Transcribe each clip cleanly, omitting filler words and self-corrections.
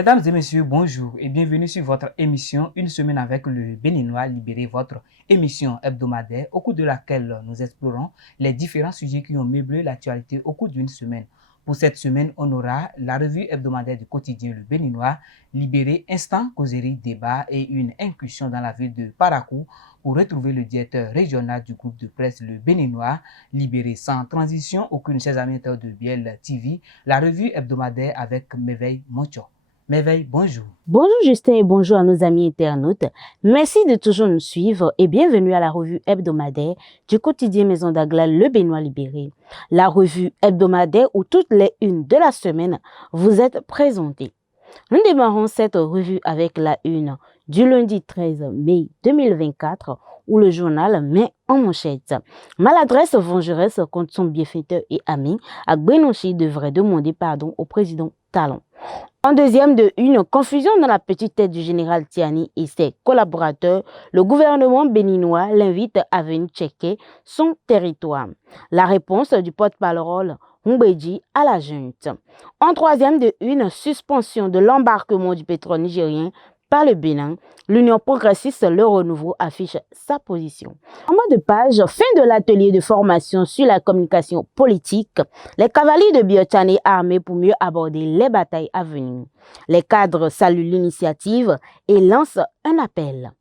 Mesdames et messieurs, bonjour et bienvenue sur votre émission Une semaine avec le Béninois libéré, votre émission hebdomadaire au cours de laquelle nous explorons les différents sujets qui ont meublé l'actualité au cours d'une semaine. Pour cette semaine, on aura la revue hebdomadaire du quotidien Le Béninois, libéré, instant, causerie, débat et une incursion dans la ville de Parakou pour retrouver le directeur régional du groupe de presse Le Béninois, libéré sans transition, aucune chaise amateurs de Biel TV, la revue hebdomadaire avec Méveille Moncho. Merveille, bonjour. Bonjour Justin et bonjour à nos amis internautes. Merci de toujours nous suivre et bienvenue à la revue hebdomadaire du quotidien Maison d'Agla Le Béninois libéré. La revue hebdomadaire où toutes les unes de la semaine vous êtes présentées. Nous démarrons cette revue avec la une du lundi 13 mai 2024 où le journal met en manchette. Maladresse vengeresse contre son bienfaiteur et ami, Agbenochi devrait demander pardon au président Talon. En deuxième de une, confusion dans la petite tête du général Tiani et ses collaborateurs, le gouvernement béninois l'invite à venir checker son territoire. La réponse du porte-parole Mbedji à la junte. En troisième de une, suspension de l'embarquement du pétrole nigérien par le Bénin, l'Union progressiste Le Renouveau affiche sa position. En bas de page, fin de l'atelier de formation sur la communication politique, les cavaliers de Biotane armés pour mieux aborder les batailles à venir. Les cadres saluent l'initiative et lancent un appel.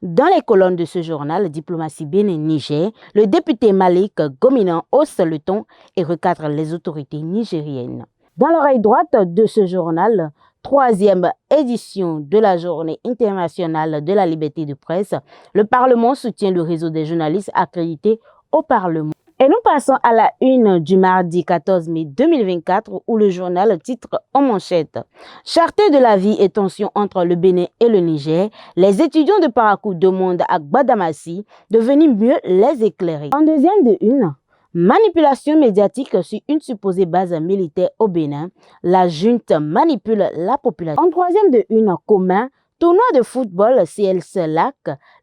Dans les colonnes de ce journal, Diplomatie Bénin-Niger, le député Malik Gominan hausse le ton et recadre les autorités nigériennes. Dans l'oreille droite de ce journal, troisième édition de la Journée internationale de la liberté de presse, le Parlement soutient le réseau des journalistes accrédités au Parlement. Et nous passons à la une du mardi 14 mai 2024 où le journal titre en manchette « Cherté de la vie et tension entre le Bénin et le Niger, les étudiants de Parakou demandent à Gbadamassi de venir mieux les éclairer ». En deuxième de une, manipulation médiatique sur une supposée base militaire au Bénin, la junte manipule la population. En troisième de une, commun, tournoi de football CLC Lac,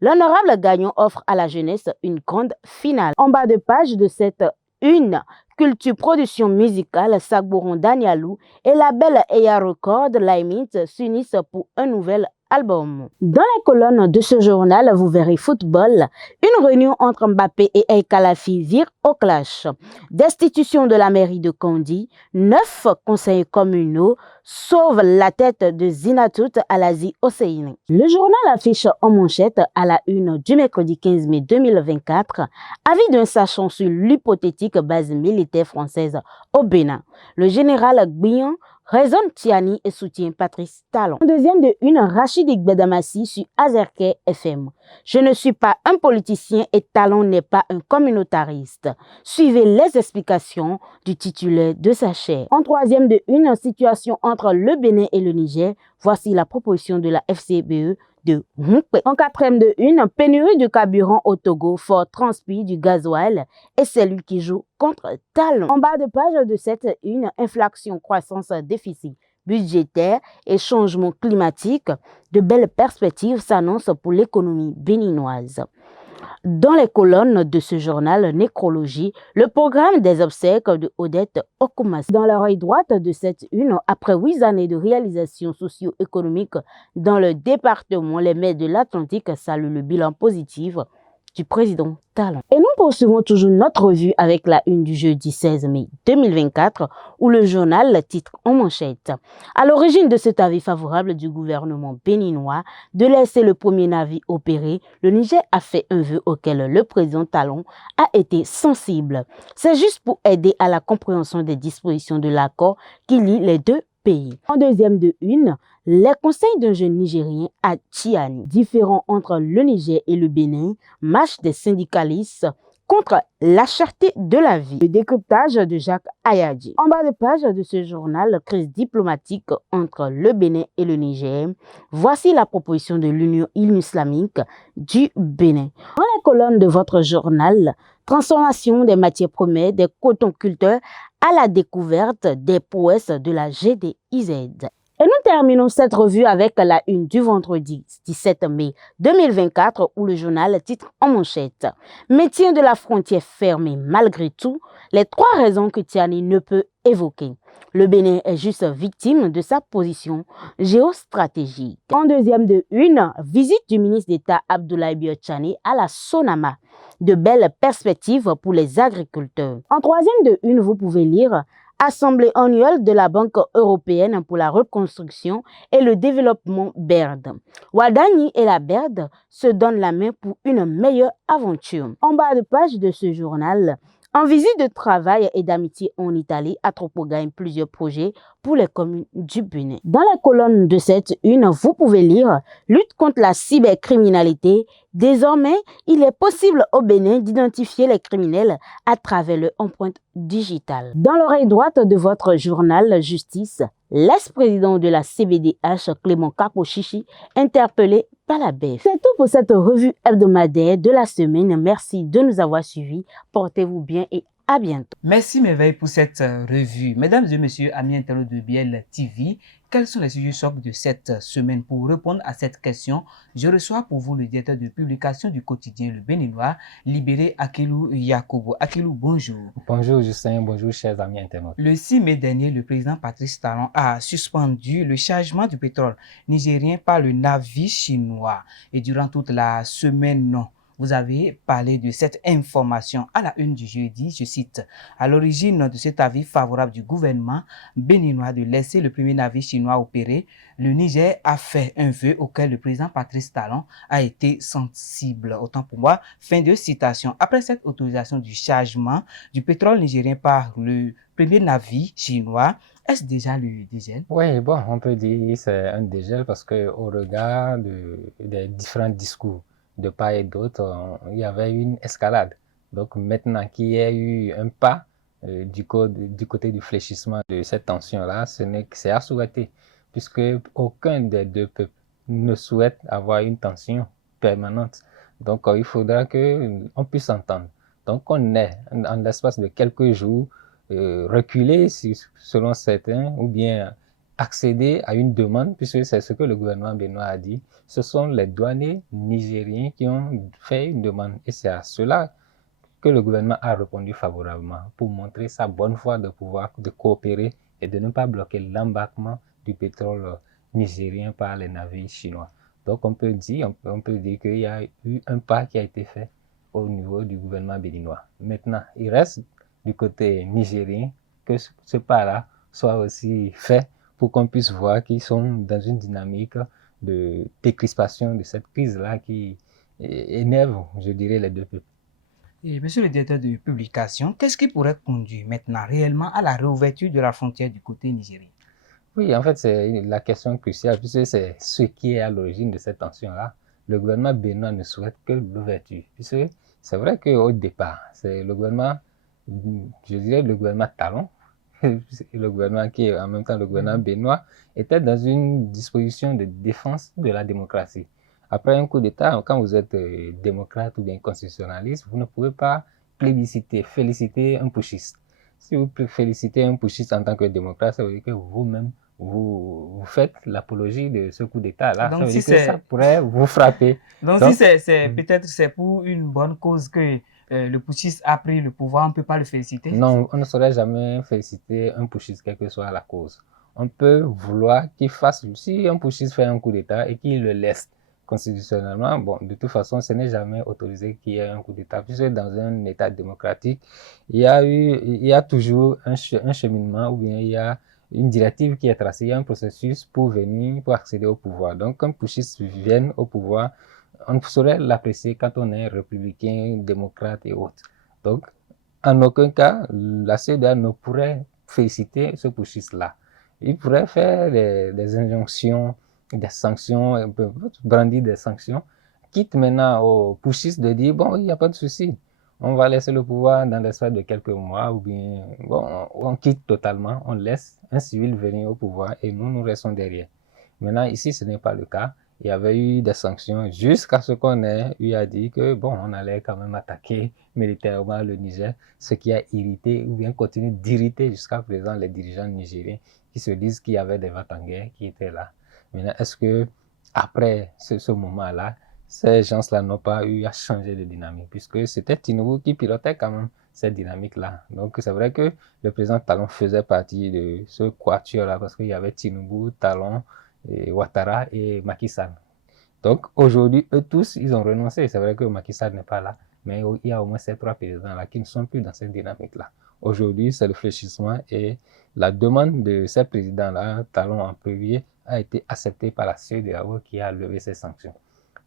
l'honorable gagnant offre à la jeunesse une grande finale. En bas de page de cette une, culture production musicale, Sagboron Danialou et la belle Eya Record Laimit s'unissent pour un nouvel album. Dans les colonnes de ce journal, vous verrez football, une réunion entre Mbappé et El Khalafi vire au clash. Destitution de la mairie de Kondi, 9 conseillers communaux sauvent la tête de Zinatout à l'Asie océanique. Le journal affiche en manchette à la une du mercredi 15 mai 2024, avis d'un sachant sur l'hypothétique base militaire française au Bénin. Le général Gbian raisonne Tiani et soutient Patrice Talon. En deuxième de une, Rachid Gbadamassi sur Azerke FM. Je ne suis pas un politicien et Talon n'est pas un communautariste. Suivez les explications du titulaire de sa chaire. En troisième de une, situation entre le Bénin et le Niger. Voici la proposition de la FCBE de Moupe. En quatrième de une, pénurie de carburant au Togo, fort transpi du gasoil et celui qui joue contre Talon. En bas de page de cette une, inflation, croissance, déficit budgétaire et changement climatique, de belles perspectives s'annoncent pour l'économie béninoise. Dans les colonnes de ce journal Nécrologie, le programme des obsèques de Odette Okumas. Dans l'oreille droite de cette une, après 8 années de réalisation socio-économique dans le département, les maires de l'Atlantique saluent le bilan positif du président Talon. Et nous poursuivons toujours notre revue avec la une du jeudi 16 mai 2024 où le journal titre en manchette. À l'origine de cet avis favorable du gouvernement béninois de laisser le premier navire opérer, le Niger a fait un vœu auquel le président Talon a été sensible. C'est juste pour aider à la compréhension des dispositions de l'accord qui lie les deux pays. En deuxième de une, les conseils d'un jeune Nigérien à Tiani, différent entre le Niger et le Bénin, marche des syndicalistes contre la cherté de la vie. Le décryptage de Jacques Ayadji. En bas de page de ce journal, crise diplomatique entre le Bénin et le Niger. Voici la proposition de l'Union islamique du Bénin. Dans les colonnes de votre journal, transformation des matières premières des cotonculteurs à la découverte des prouesses de la GDIZ. Et nous terminons cette revue avec la une du vendredi 17 mai 2024 où le journal titre en manchette « Maintien de la frontière fermée malgré tout, les 3 raisons que Tiani ne peut évoquée. Le Bénin est juste victime de sa position géostratégique. En deuxième de une, visite du ministre d'État Abdoulaye Biotchane à la Sonama. De belles perspectives pour les agriculteurs. En troisième de une, vous pouvez lire Assemblée annuelle de la Banque européenne pour la reconstruction et le développement BERD. Ouadani et la BERD se donnent la main pour une meilleure aventure. En bas de page de ce journal, en visite de travail et d'amitié en Italie, Atropo gagne plusieurs projets pour les communes du Bénin. Dans la colonne de cette une, vous pouvez lire Lutte contre la cybercriminalité. Désormais, il est possible au Bénin d'identifier les criminels à travers leur empreinte digitale. Dans l'oreille droite de votre journal Justice, l'ex-président de la CBDH, Clément Kapochichi, interpellé par la BEF. C'est tout pour cette revue hebdomadaire de la semaine. Merci de nous avoir suivis. Portez-vous bien et à bientôt. Merci Merveille pour cette revue. Mesdames et messieurs, amis internautes de Biel TV, quels sont les sujets chocs de cette semaine? Pour répondre à cette question, je reçois pour vous le directeur de publication du quotidien Le Béninois, Libéré Akilou Yakobo. Akilou, bonjour. Bonjour Justin, bonjour chers amis internautes. Le 6 mai dernier, le président Patrice Talon a suspendu le chargement du pétrole nigérien par le navire chinois. Et durant toute la semaine, non. Vous avez parlé de cette information à la une du jeudi, je cite, « À l'origine de cet avis favorable du gouvernement béninois de laisser le premier navire chinois opérer, le Niger a fait un vœu auquel le président Patrice Talon a été sensible. » Autant pour moi, fin de citation. Après cette autorisation du chargement du pétrole nigérien par le premier navire chinois, est-ce déjà le dégel? Oui, bon, on peut dire que c'est un dégel parce qu'au regard des différents discours, de part et d'autre, il y avait une escalade. Donc maintenant qu'il y a eu un pas du côté du fléchissement de cette tension-là, c'est à souhaiter, puisque aucun des deux peuples ne souhaite avoir une tension permanente. Donc il faudra qu'on puisse s'entendre. Donc on est, en l'espace de quelques jours, reculer selon certains, ou bien accéder à une demande, puisque c'est ce que le gouvernement béninois a dit. Ce sont les douaniers nigériens qui ont fait une demande. Et c'est à cela que le gouvernement a répondu favorablement pour montrer sa bonne foi de coopérer et de ne pas bloquer l'embarquement du pétrole nigérien par les navires chinois. Donc on peut dire qu'il y a eu un pas qui a été fait au niveau du gouvernement béninois. Maintenant, il reste du côté nigérien que ce pas-là soit aussi fait pour qu'on puisse voir qu'ils sont dans une dynamique de décrispation de cette crise-là qui énerve, je dirais, les deux peuples. Et monsieur le directeur de publication, qu'est-ce qui pourrait conduire maintenant réellement à la réouverture de la frontière du côté nigérien? Oui, en fait, c'est la question cruciale, puisque c'est ce qui est à l'origine de cette tension-là. Le gouvernement béninois ne souhaite que l'ouverture, puisque c'est vrai qu'au départ, c'est le gouvernement, je dirais le gouvernement Talon, le gouvernement qui est en même temps le gouvernement béninois, était dans une disposition de défense de la démocratie. Après un coup d'État, quand vous êtes démocrate ou bien constitutionnaliste, vous ne pouvez pas féliciter un putschiste. Si vous félicitez un putschiste en tant que démocrate, ça veut dire que vous-même, vous faites l'apologie de ce coup d'État-là. Ça veut dire que ça pourrait vous frapper. Donc si peut-être c'est pour une bonne cause que le putschiste a pris le pouvoir, on ne peut pas le féliciter? Non, on ne saurait jamais féliciter un putschiste, quelle que soit la cause. On peut vouloir qu'il fasse, si un putschiste fait un coup d'État et qu'il le laisse constitutionnellement, bon, de toute façon, ce n'est jamais autorisé qu'il y ait un coup d'État, puisque dans un État démocratique, il y a toujours un cheminement, ou bien il y a une directive qui est tracée, il y a un processus pour accéder au pouvoir. Donc, qu'un putschiste vienne au pouvoir, on saurait l'apprécier quand on est républicain, démocrate et autres. Donc, en aucun cas, la CEDEAO ne pourrait féliciter ce putschiste-là. Il pourrait faire des injonctions, des sanctions, brandir des sanctions, quitte maintenant aux putschistes de dire, bon, il n'y a pas de souci, on va laisser le pouvoir dans l'espace de quelques mois, ou bien, bon, on quitte totalement, on laisse un civil venir au pouvoir et nous restons derrière. Maintenant, ici, ce n'est pas le cas. Il y avait eu des sanctions jusqu'à ce qu'on ait eu à dire que, bon, on allait quand même attaquer militairement le Niger, ce qui a irrité ou bien continue d'irriter jusqu'à présent les dirigeants nigériens qui se disent qu'il y avait des vents en guerre qui étaient là. Maintenant, est-ce que après ce moment-là, ces gens-là n'ont pas eu à changer de dynamique, puisque c'était Tinubu qui pilotait quand même cette dynamique-là. Donc, c'est vrai que le président Talon faisait partie de ce quatuor-là parce qu'il y avait Tinubu, Talon, et Ouattara et Macky Sall. Donc, aujourd'hui, eux tous, ils ont renoncé. C'est vrai que Macky Sall n'est pas là, mais il y a au moins ces trois présidents-là qui ne sont plus dans cette dynamique-là. Aujourd'hui, c'est le fléchissement et la demande de ces présidents-là, Talon en premier, a été acceptée par la CEDEAO qui a levé ces sanctions.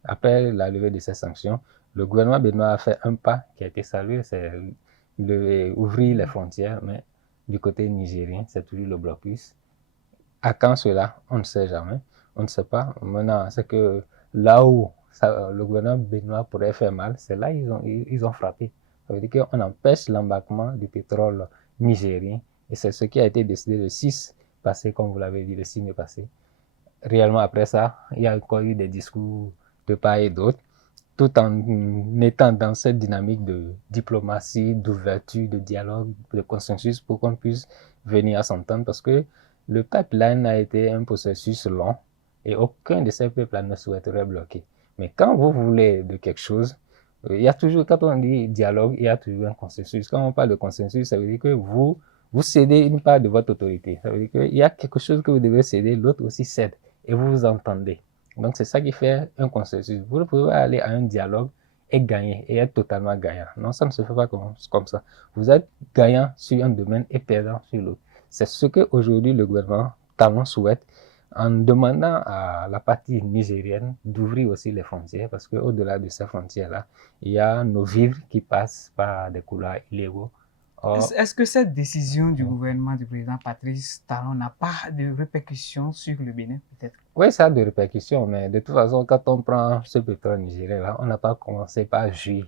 Après la levée de ces sanctions, le gouvernement béninois a fait un pas qui a été salué, c'est ouvrir les frontières, mais du côté nigérien, c'est toujours le blocus. À quand cela? On ne sait jamais. On ne sait pas. Maintenant, c'est que là où le gouvernement béninois pourrait faire mal, c'est là ils ont frappé. Ça veut dire qu'on empêche l'embarquement du pétrole nigérien. Et c'est ce qui a été décidé le 6 passé, comme vous l'avez dit, le 6 mai passé. Réellement, après ça, il y a encore eu des discours de part et d'autre, tout en étant dans cette dynamique de diplomatie, d'ouverture, de dialogue, de consensus pour qu'on puisse venir à s'entendre parce que le pipeline a été un processus long et aucun de ces peuples ne souhaiterait bloquer. Mais quand vous voulez de quelque chose, il y a toujours, quand on dit dialogue, il y a toujours un consensus. Quand on parle de consensus, ça veut dire que vous cédez une part de votre autorité. Ça veut dire qu'il y a quelque chose que vous devez céder, l'autre aussi cède et vous vous entendez. Donc, c'est ça qui fait un consensus. Vous ne pouvez pas aller à un dialogue et gagner, et être totalement gagnant. Non, ça ne se fait pas comme ça. Vous êtes gagnant sur un domaine et perdant sur l'autre. C'est ce qu'aujourd'hui le gouvernement Talon souhaite en demandant à la partie nigérienne d'ouvrir aussi les frontières parce qu'au-delà de ces frontières-là, il y a nos vivres qui passent par des couloirs illégaux. Est-ce que cette décision du gouvernement du président Patrice Talon n'a pas de répercussions sur le Bénin, peut-être? Oui, ça a des répercussions, mais de toute façon, quand on prend ce pétrole nigérien-là, on n'a pas commencé par jouir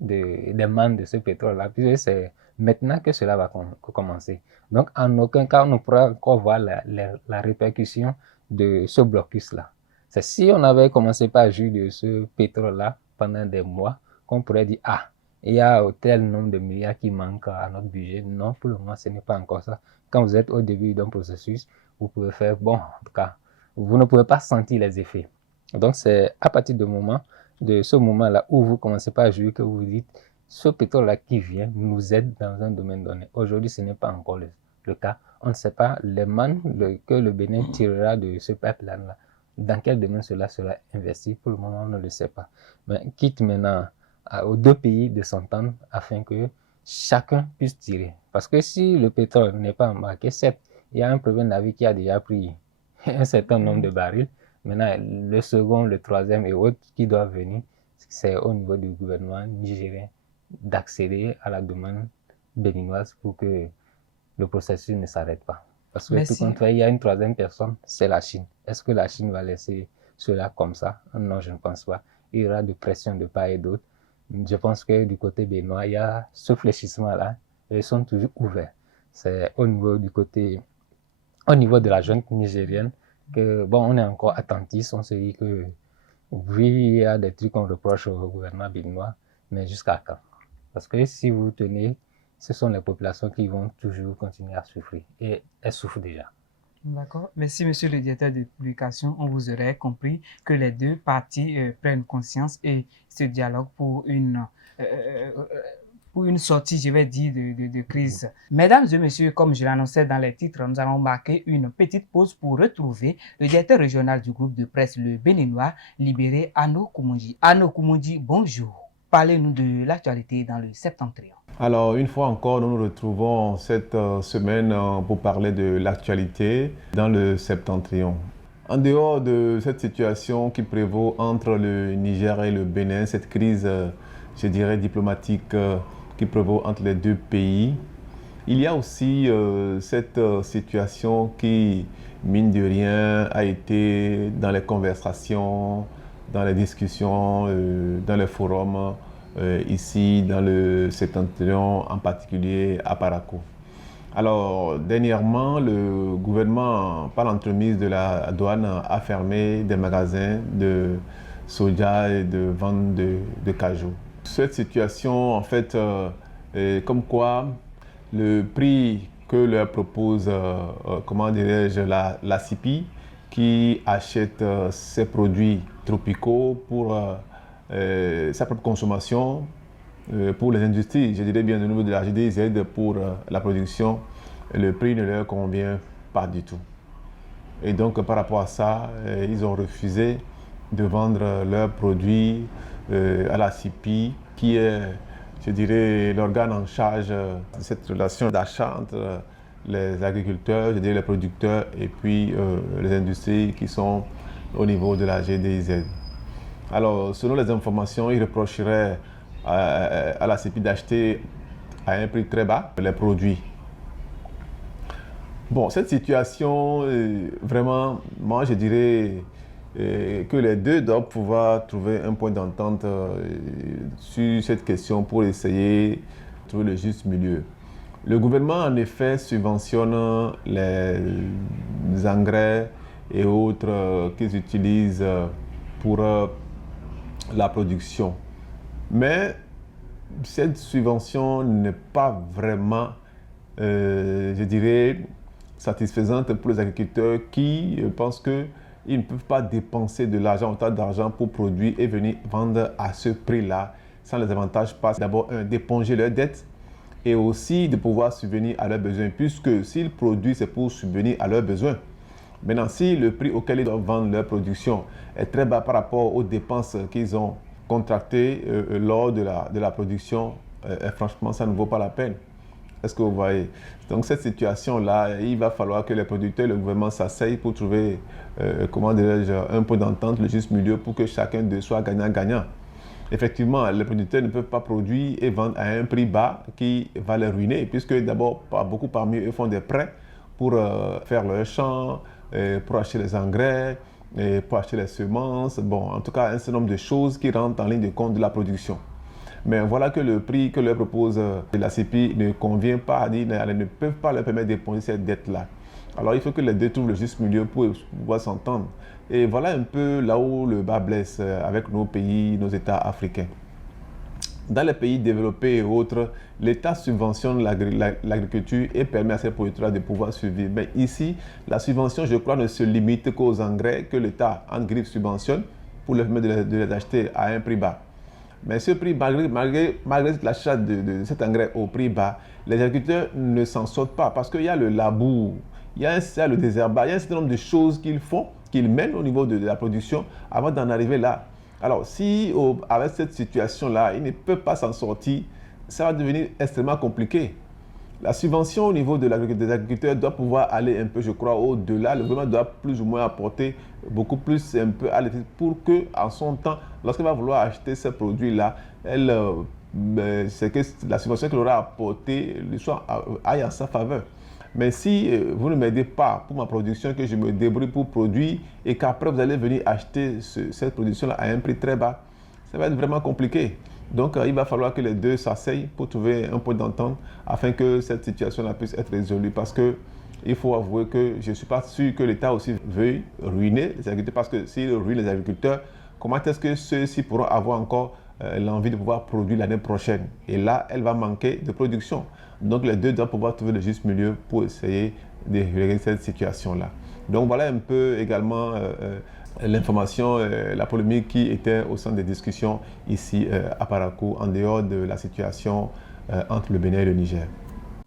des mannes de ce pétrole-là, puisque c'est maintenant que cela va commencer. Donc, en aucun cas, on ne pourra encore voir la répercussion de ce blocus-là. C'est si on avait commencé par jouir de ce pétrole-là pendant des mois, qu'on pourrait dire, ah, il y a tel nombre de milliards qui manquent à notre budget. Non, pour le moment, ce n'est pas encore ça. Quand vous êtes au début d'un processus, vous pouvez faire, bon, en tout cas, vous ne pouvez pas sentir les effets. Donc, c'est à partir de ce moment-là où vous commencez pas à jouer que vous vous dites, ce pétrole-là qui vient nous aide dans un domaine donné. Aujourd'hui, ce n'est pas encore le cas. On ne sait pas les mannes que le Bénin tirera de ce pipeline-là. Dans quel domaine cela sera investi, pour le moment, on ne le sait pas. Mais quitte maintenant aux deux pays de s'entendre afin que chacun puisse tirer. Parce que si le pétrole n'est pas embarqué, certes, il y a un premier navire qui a déjà pris un certain nombre de barils. Maintenant, le second, le troisième et autres qui doivent venir, c'est au niveau du gouvernement nigérien d'accéder à la demande béninoise pour que le processus ne s'arrête pas. Parce que tout compte fait, il y a une troisième personne, c'est la Chine. Est-ce que la Chine va laisser cela comme ça? Non, je ne pense pas. Il y aura de pression de part et d'autre. Je pense que du côté béninois, il y a ce fléchissement-là. Ils sont toujours ouverts. C'est au niveau de la junte nigérienne que, bon, on est encore attentif. On se dit que oui, il y a des trucs qu'on reproche au gouvernement béninois, mais jusqu'à quand? Parce que si vous tenez, ce sont les populations qui vont toujours continuer à souffrir et elles souffrent déjà. D'accord. Merci, monsieur le directeur de publication. On vous aurait compris que les deux parties prennent conscience et se dialoguent pour une sortie, je vais dire, de crise. Mesdames et messieurs, comme je l'annonçais dans les titres, nous allons marquer une petite pause pour retrouver le directeur régional du groupe de presse Le Béninois, libéré Arnaud Koumoundji. Arnaud Koumoundji, bonjour. Parlez-nous de l'actualité dans le Septentrion. Alors, une fois encore, nous nous retrouvons cette semaine pour parler de l'actualité dans le Septentrion. En dehors de cette situation qui prévaut entre le Niger et le Bénin, cette crise, je dirais, diplomatique qui prévaut entre les deux pays, il y a aussi cette situation qui, mine de rien, a été dans les conversations, dans les discussions, dans les forums, ici dans le Septentrion, en particulier à Parakou. Alors, dernièrement, le gouvernement, par l'entremise de la douane, a fermé des magasins de soja et de vente de cajou. Cette situation, en fait, comme quoi le prix que leur propose, comment dirais-je, la CIPI, qui achète ces produits tropicaux pour sa propre consommation, Pour les industries, je dirais bien au niveau de la GDZ, pour la production, le prix ne leur convient pas du tout. Et donc par rapport à ça, ils ont refusé de vendre leurs produits à la CIPI, qui est, je dirais, l'organe en charge de cette relation d'achat entre les agriculteurs, je dirais les producteurs, et puis les industries qui sont au niveau de la GDZ. Alors, selon les informations, ils reprocheraient à la CIPI d'acheter à un prix très bas les produits. Bon, cette situation, vraiment, moi je dirais que les deux doivent pouvoir trouver un point d'entente sur cette question pour essayer de trouver le juste milieu. Le gouvernement, en effet, subventionne les engrais et autres qu'ils utilisent pour la production. Mais cette subvention n'est pas vraiment, je dirais, satisfaisante pour les agriculteurs qui pensent qu'ils ne peuvent pas dépenser de l'argent, autant d'argent pour produire et venir vendre à ce prix-là. Sans les avantages passent d'abord d'éponger leurs dettes et aussi de pouvoir subvenir à leurs besoins, puisque s'ils produisent, c'est pour subvenir à leurs besoins. Maintenant, si le prix auquel ils doivent vendre leur production est très bas par rapport aux dépenses qu'ils ont contractées lors de la production, franchement, ça ne vaut pas la peine. Est-ce que vous voyez? Donc cette situation-là, il va falloir que les producteurs et le gouvernement s'asseyent pour trouver, comment dirais-je, un point d'entente, le juste milieu pour que chacun d'eux soit gagnant-gagnant. Effectivement, les producteurs ne peuvent pas produire et vendre à un prix bas qui va les ruiner, puisque d'abord, beaucoup parmi eux font des prêts pour faire leurs champs, pour acheter les engrais, pour acheter les semences, bon, en tout cas, un certain nombre de choses qui rentrent en ligne de compte de la production. Mais voilà que le prix que leur propose la CIPI ne convient pas, elles ne peuvent pas leur permettre d'éponger cette dette-là. Alors il faut que les deux trouvent le juste milieu pour pouvoir s'entendre. Et voilà un peu là où le bas blesse avec nos pays, nos États africains. Dans les pays développés et autres, l'État subventionne l'agriculture et permet à ces producteurs de pouvoir survivre. Mais ici, la subvention, je crois, ne se limite qu'aux engrais que l'État, en griffe, subventionne pour leur permettre de les acheter à un prix bas. Mais ce prix, malgré l'achat de cet engrais au prix bas, les agriculteurs ne s'en sortent pas parce qu'il y a le labour, il y a le désherbage, il y a un certain nombre de choses qu'ils font, qu'ils mènent au niveau de la production avant d'en arriver là. Alors, si avec cette situation-là, ils ne peuvent pas s'en sortir, ça va devenir extrêmement compliqué. La subvention au niveau des agriculteurs doit pouvoir aller un peu, je crois, au-delà. Le gouvernement doit plus ou moins apporter beaucoup plus un peu à l'État pour qu'en son temps, lorsqu'il va vouloir acheter ces produits-là, c'est que la subvention qu'il aura apportée aille en sa faveur. Mais si vous ne m'aidez pas pour ma production, que je me débrouille pour produire et qu'après vous allez venir acheter cette production-là à un prix très bas, ça va être vraiment compliqué. Donc, il va falloir que les deux s'asseyent pour trouver un point d'entente afin que cette situation-là puisse être résolue. Parce qu'il faut avouer que je ne suis pas sûr que l'État aussi veuille ruiner les agriculteurs. Parce que s'il ruine les agriculteurs, comment est-ce que ceux-ci pourront avoir encore l'envie de pouvoir produire l'année prochaine? Et là, elle va manquer de production. Donc, les deux doivent pouvoir trouver le juste milieu pour essayer de régler cette situation-là. Donc, voilà un peu également l'information, la polémique qui était au centre des discussions ici à Parakou, en dehors de la situation entre le Bénin et le Niger.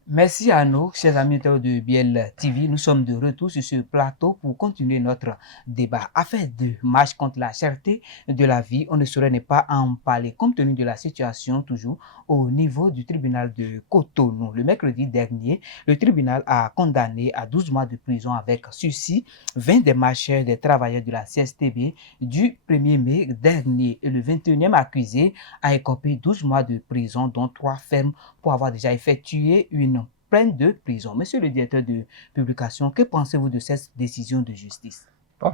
Merci à nos chers amis de BL TV. Nous sommes de retour sur ce plateau pour continuer notre débat. Affaire de marche contre la cherté de la vie, on ne saurait ne pas en parler compte tenu de la situation toujours au niveau du tribunal de Cotonou. Le mercredi dernier, le tribunal a condamné à 12 mois de prison avec sursis 20 des marcheurs des travailleurs de la CSTB du 1er mai dernier. Et le 21e accusé a écopé 12 mois de prison, dont 3 fermes pour avoir déjà effectué une peine de prison. Monsieur le directeur de publication, que pensez-vous de cette décision de justice? Bon,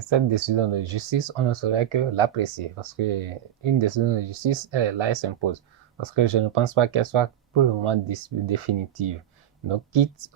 cette décision de justice, on ne saurait que l'apprécier parce qu'une décision de justice, là, elle s'impose. Parce que je ne pense pas qu'elle soit pour le moment définitive. Donc, quitte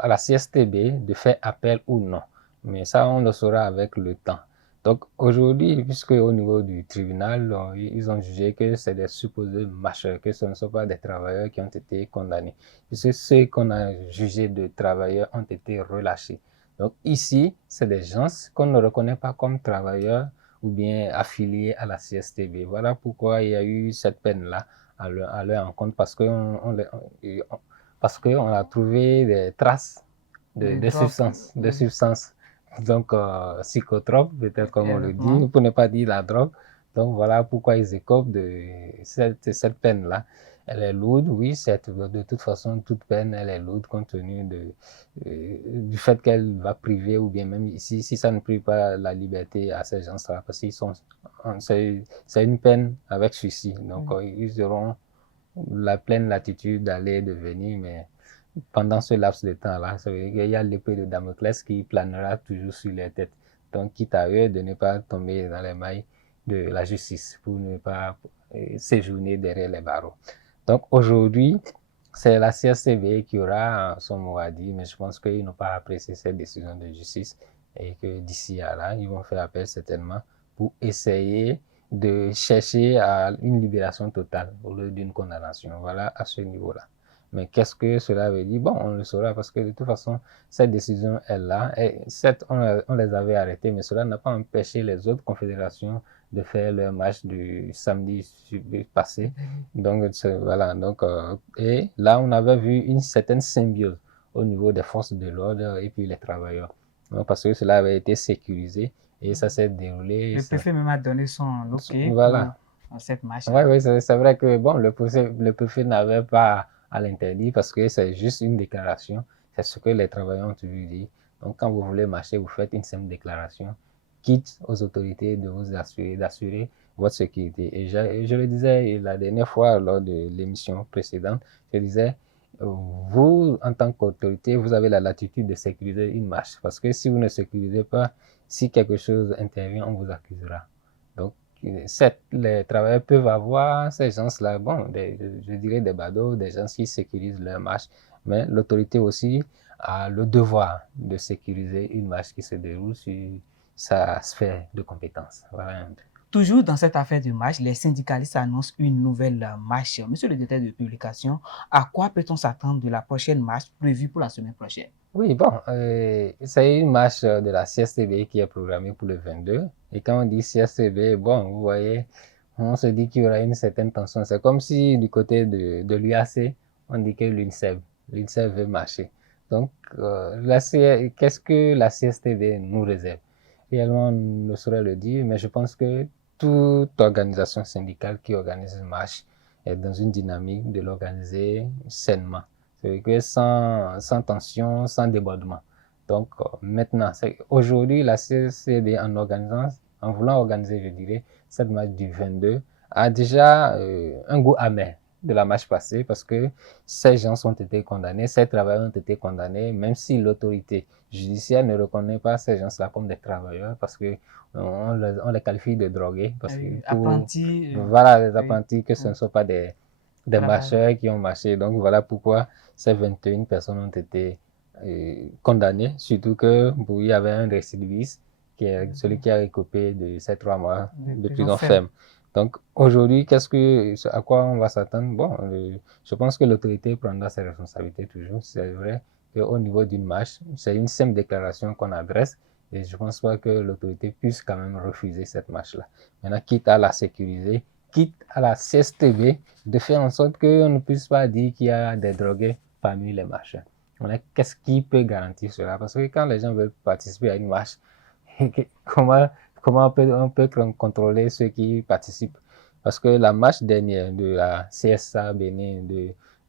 à la CSTB de faire appel ou non. Mais ça, on le saura avec le temps. Donc, aujourd'hui, puisque au niveau du tribunal, ils ont jugé que c'est des supposés marcheurs, que ce ne sont pas des travailleurs qui ont été condamnés. Puisque ceux qu'on a jugés de travailleurs ont été relâchés. Donc ici, c'est des gens qu'on ne reconnaît pas comme travailleurs ou bien affiliés à la CSTB. Voilà pourquoi il y a eu cette peine-là à leur encontre, parce qu'on a trouvé des traces de substances, donc psychotropes, peut-être comme on le dit, pour ne pas dire la drogue. Donc voilà pourquoi ils écopent de cette peine-là. Elle est lourde, oui, de toute façon, toute peine, elle est lourde compte tenu du fait qu'elle va priver, ou bien même ici, si ça ne prive pas la liberté à ces gens-là, parce qu'ils c'est une peine avec sursis. Donc ils auront la pleine latitude d'aller et de venir, mais pendant ce laps de temps-là, ça veut dire qu'il y a l'épée de Damoclès qui planera toujours sur les têtes. Donc, quitte à eux de ne pas tomber dans les mailles de la justice pour ne pas séjourner derrière les barreaux. Donc, aujourd'hui, c'est la CSTB qui aura son mot à dire, mais je pense qu'ils n'ont pas apprécié cette décision de justice et que d'ici à là, ils vont faire appel certainement pour essayer de chercher à une libération totale au lieu d'une condamnation. Voilà, à ce niveau-là. Mais qu'est-ce que cela veut dire? Bon, on le saura parce que de toute façon, cette décision est là. Et certes, on les avait arrêtés, mais cela n'a pas empêché les autres confédérations de faire leur match du samedi passé. Donc, voilà. Donc, et là, on avait vu une certaine symbiose au niveau des forces de l'ordre et puis les travailleurs. Donc, parce que cela avait été sécurisé et ça s'est déroulé. Le préfet même a donné son OK voilà. pour cette marche. Oui, c'est vrai que bon, le préfet n'avait pas à l'interdire parce que c'est juste une déclaration. C'est ce que les travailleurs ont toujours dit. Donc, quand vous voulez marcher, vous faites une simple déclaration, quitte aux autorités de vous d'assurer votre sécurité. Et je le disais la dernière fois lors de l'émission précédente, je disais, vous, en tant qu'autorité, vous avez la latitude de sécuriser une marche. Parce que si vous ne sécurisez pas, si quelque chose intervient, on vous accusera. Donc, certes, les travailleurs peuvent avoir ces gens-là, bon, je dirais des badauds, des gens qui sécurisent leur marche, mais l'autorité aussi a le devoir de sécuriser une marche qui se déroule sur sa sphère de compétence. Voilà. Toujours dans cette affaire de marche, les syndicalistes annoncent une nouvelle marche. Monsieur le directeur de publication, à quoi peut-on s'attendre de la prochaine marche prévue pour la semaine prochaine? Oui, bon, c'est une marche de la CSTB qui est programmée pour le 22. Et quand on dit CSTB, bon, vous voyez, on se dit qu'il y aura une certaine tension. C'est comme si du côté de l'UAC, on dit que l'UNICEF veut marcher. Donc, qu'est-ce que la CSTB nous réserve? Réellement, on ne saurait le dire, mais je pense que toute organisation syndicale qui organise une marche est dans une dynamique de l'organiser sainement. C'est que sans tension, sans débordement. Donc maintenant, aujourd'hui, la CSTB en voulant organiser, je dirais, cette marche du 22, a déjà un goût amer de la marche passée parce que ces gens ont été condamnés, ces travailleurs ont été condamnés, même si l'autorité judiciaire ne reconnaît pas ces gens-là comme des travailleurs parce que on les qualifie de drogués. Parce que apprentis. Voilà, les apprentis, que ce ne sont pas des marcheurs qui ont marché. Donc voilà pourquoi ces 21 personnes ont été condamnées, surtout que il y avait un récidiviste qui est celui qui a écopé de ces 3 mois de prison ferme. Donc aujourd'hui, à quoi on va s'attendre? Bon, je pense que l'autorité prendra ses responsabilités toujours. C'est vrai qu'au niveau d'une marche, c'est une simple déclaration qu'on adresse et je ne pense pas que l'autorité puisse quand même refuser cette marche-là. Maintenant, quitte à la sécuriser, quitte à la CSTB de faire en sorte qu'on ne puisse pas dire qu'il y a des drogués parmi les marcheurs. Qu'est-ce qui peut garantir cela? Parce que quand les gens veulent participer à une marche, comment on peut contrôler ceux qui participent? Parce que la marche dernière de la CSA Bénin,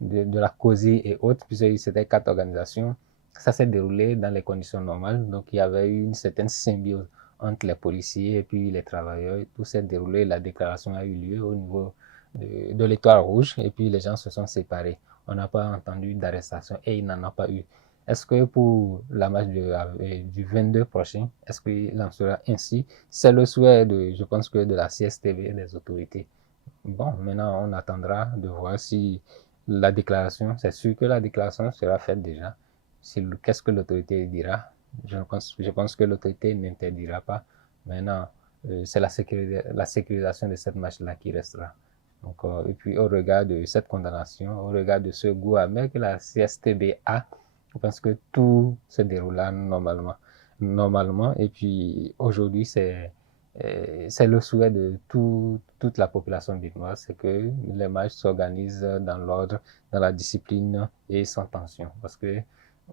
de la COSI et autres, puisque c'était 4 organisations, ça s'est déroulé dans les conditions normales. Donc il y avait eu une certaine symbiose entre les policiers et puis les travailleurs. Tout s'est déroulé, la déclaration a eu lieu au niveau de l'Étoile Rouge et puis les gens se sont séparés. On n'a pas entendu d'arrestation et il n'en a pas eu. Est-ce que pour la marche du 22 prochain, est-ce qu'il en sera ainsi? C'est le souhait, je pense, que de la CSTB et des autorités. Bon, maintenant, on attendra de voir si la déclaration, c'est sûr que la déclaration sera faite déjà. Qu'est-ce que l'autorité dira? Je pense que l'autorité n'interdira pas. Maintenant, c'est la sécurisation de cette marche-là qui restera. Donc, et puis, au regard de cette condamnation, au regard de ce goût amer que la CSTB a, je pense que tout se déroule normalement. Et puis, aujourd'hui, c'est c'est le souhait de toute la population béninoise, c'est que les matchs s'organisent dans l'ordre, dans la discipline et sans tension. Parce que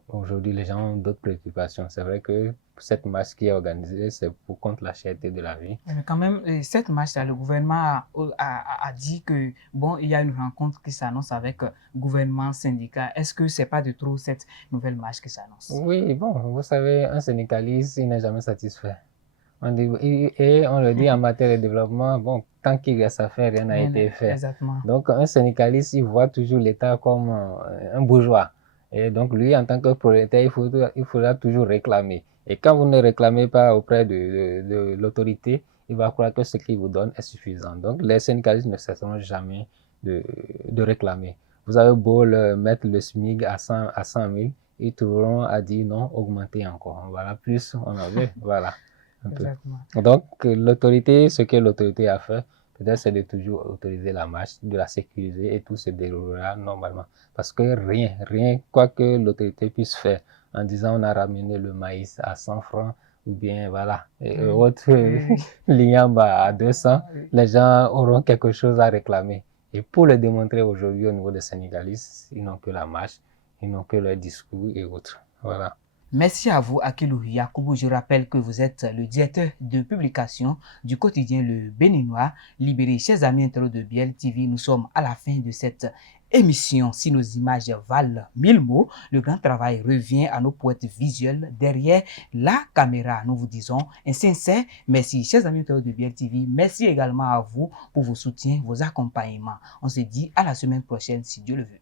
aujourd'hui, les gens ont d'autres préoccupations. C'est vrai que cette marche qui est organisée, c'est pour contre la cherté de la vie. Mais quand même, cette marche-là, le gouvernement a dit que, bon, il y a une rencontre qui s'annonce avec gouvernement, syndicat. Est-ce que c'est pas de trop cette nouvelle marche qui s'annonce? Oui, bon, vous savez, un syndicaliste, il n'est jamais satisfait. Et on le dit en matière de développement, bon, tant qu'il reste à faire, rien n'a été fait. Exactement. Donc, un syndicaliste, il voit toujours l'État comme un bourgeois. Et donc, lui, en tant que prolétaire, il faudra toujours réclamer. Et quand vous ne réclamez pas auprès de l'autorité, il va croire que ce qu'il vous donne est suffisant. Donc, les syndicalistes ne cesseront jamais de réclamer. Vous avez beau mettre le SMIC à 100 000, ils trouveront à dire non, augmenter encore. Voilà, plus on en veut, voilà. Donc, l'autorité, ce que l'autorité a fait, peut-être c'est de toujours autoriser la marche, de la sécuriser et tout se déroulera normalement. Parce que rien, quoi que l'autorité puisse faire en disant on a ramené le maïs à 100 francs ou bien voilà, et autres l'ignamba à 200, les gens auront quelque chose à réclamer. Et pour le démontrer aujourd'hui au niveau des syndicalistes, ils n'ont que la marche, ils n'ont que leur discours et autres. Voilà. Merci à vous, Akilou Yakoubou. Je rappelle que vous êtes le directeur de publication du quotidien Le Béninois. Libéré, chers amis internautes de Biel TV, nous sommes à la fin de cette émission. Si nos images valent 1000 mots, le grand travail revient à nos poètes visuels derrière la caméra. Nous vous disons un sincère merci, chers amis internautes de Biel TV. Merci également à vous pour vos soutiens, vos accompagnements. On se dit à la semaine prochaine, si Dieu le veut.